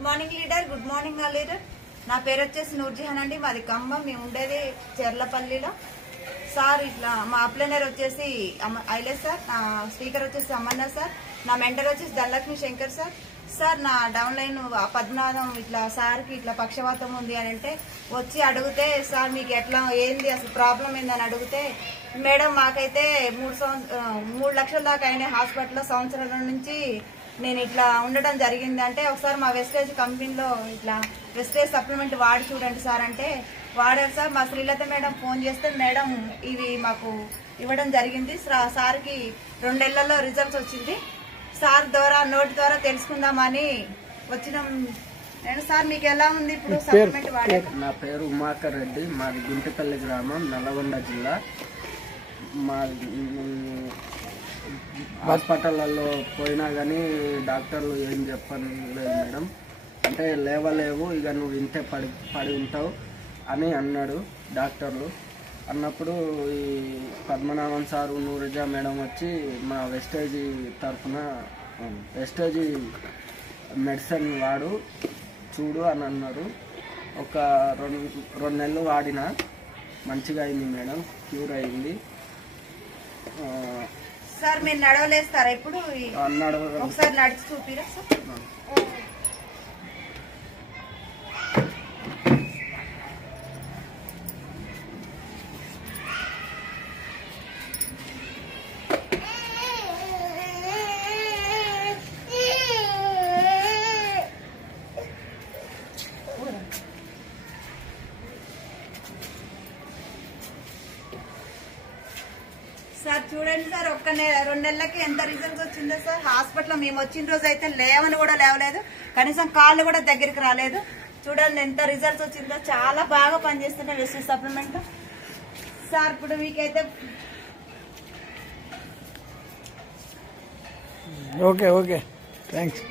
Good morning leader. Good morning leader. నా పేరు వచ్చేసి నూర్జహాన్ అండి. మాది ఖమ్మం. మేము ఉండేది చెర్లపల్లిలో. సార్ ఇట్లా మా అప్లైనర్ వచ్చేసి ఐలేష్ సార్, నా స్పీకర్ వచ్చేసి అమర్నాథ్ సార్, నా మెంటర్ వచ్చేసి ధనలక్ష్మి శంకర్ సార్. సార్ నా డౌన్ లైన్ పద్మనాభం ఇట్లా సార్కి ఇట్లా పక్షవాతం ఉంది అని అంటే వచ్చి అడిగితే, సార్ మీకు ఎట్లా ఏంది అసలు ప్రాబ్లం ఏందని అడిగితే, మేడం మాకైతే 3 లక్షల దాకా అయిన హాస్పిటల్లో సంవత్సరాల నుంచి నేను ఇట్లా ఉండడం జరిగింది అంటే, ఒకసారి మా వెస్టేజ్ కంపెనీలో ఇట్లా వెస్టేజ్ సప్లిమెంట్ వాడి చూడండి సార్ అంటే వాడారు సార్. మా శ్రీలత మేడం ఫోన్ చేస్తే మేడం ఇవి మాకు ఇవ్వడం జరిగింది. సార్కి 2 నెలల్లో రిజల్ట్స్ వచ్చింది. సార్ ద్వారా నోటి ద్వారా తెలుసుకుందామని వచ్చినాం. నేను సార్ మీకు ఎలా ఉంది ఇప్పుడు సప్లిమెంట్ వాడారు? నా పేరు ఉమాకర్ రెడ్డి, మాది గుంటిపల్లి గ్రామం, నల్లగొండ జిల్లా. మా హాస్పిటల్లో పోయినా కానీ డాక్టర్లు ఏం చెప్పలేదు మేడం. అంటే లేవలేవు, ఇక నువ్వు ఇంతే పడి ఉంటావు అని అన్నాడు డాక్టర్లు. అన్నప్పుడు ఈ పద్మనాభన్ సారు, నూరుజా మేడం వచ్చి మా వెస్టేజీ తరఫున వెస్టేజీ మెడిసిన్ వాడు చూడు అని అన్నారు. ఒక 2 నెలలు వాడిన మంచిగా అయింది మేడం, క్యూర్ అయింది. సార్ మీరు నడవలేస్తారా ఇప్పుడు? అన్నాడు. ఒకసారి నడిచి చూపిరా సార్. సార్ చూడండి సార్, 2 నెలలకి ఎంత రిజల్ట్స్ వచ్చిందో సార్. హాస్పిటల్లో మేము వచ్చిన రోజు అయితే లేవని కూడా లేవలేదు, కనీసం కాళ్ళు కూడా దగ్గరికి రాలేదు. చూడండి ఎంత రిజల్ట్స్ వచ్చిందో. చాలా బాగా పనిచేస్తున్నాయి వెస్టేజ్ సప్లిమెంట్ సార్. ఇప్పుడు మీకైతే ఓకే థ్యాంక్స్.